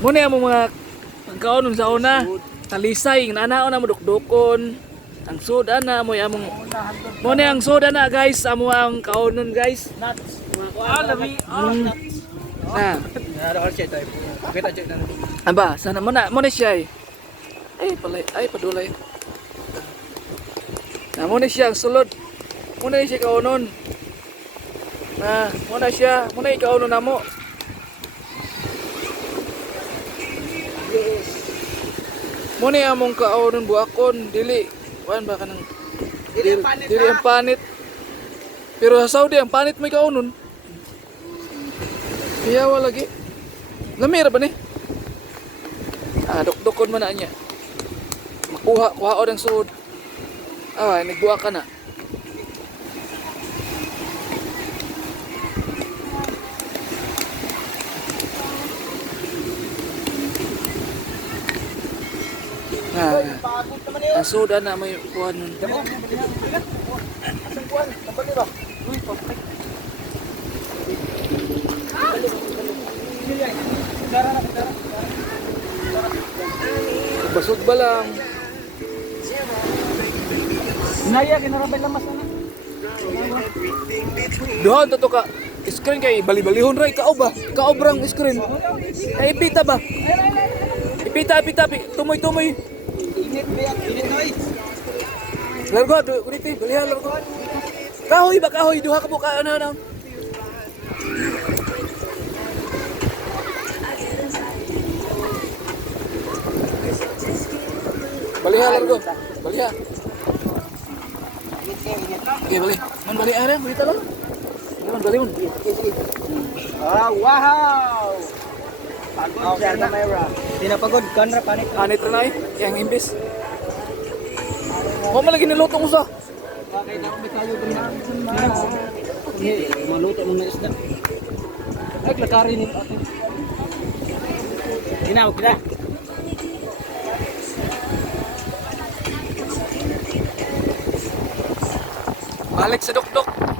Muna mo mga pagkaon sa una. Talisay, nanao na mo dukdukon. Ang soda na mo among muna ang soda na guys, amo ang kaonon guys. Nuts. Lami. Nuts. Ah, Ada siya tayo. Kita check na. aba, sana muna siya. Ay padulay. Na muna siya ang sulod. Muna siya kaonon. Na, muna siya, muna ikaonon namo. Muna among kaonon buakon dili. Kuan ba kanang dili ang panit. Pero sa Saudi ang panit may kaunon. Kaya wala lagi. Lamira ba ni? Dukdukon man na niya. Kuha o ng suod. Nagbuha ka na. Ang soda na may kuha nun. Asang kuan, kapali ba? Uy, perfect. Basog ba lang? Naya kinarabay lamas na. Doon to ka. Screen kay bali-balihon ray kao ba? Kaobrang screen. Ay ipita ba? Ipita. Tumoy. Init noy. Largo, kuniti, balihan largo. Kahoy, duha ka mo ka ano. Balihan largo. Balihan. Okay, bali. Man bali ara, balita lang. Bali. Wow! Pagod sa camera. Pinapagod kan ra panit. Anit na yang imbis. Mo malagi niluto ko sa. Bakay na may kayo din na. Maluto ng isda. Ay, lakari ni ate. Ginaw kita. Balik sa dukdok.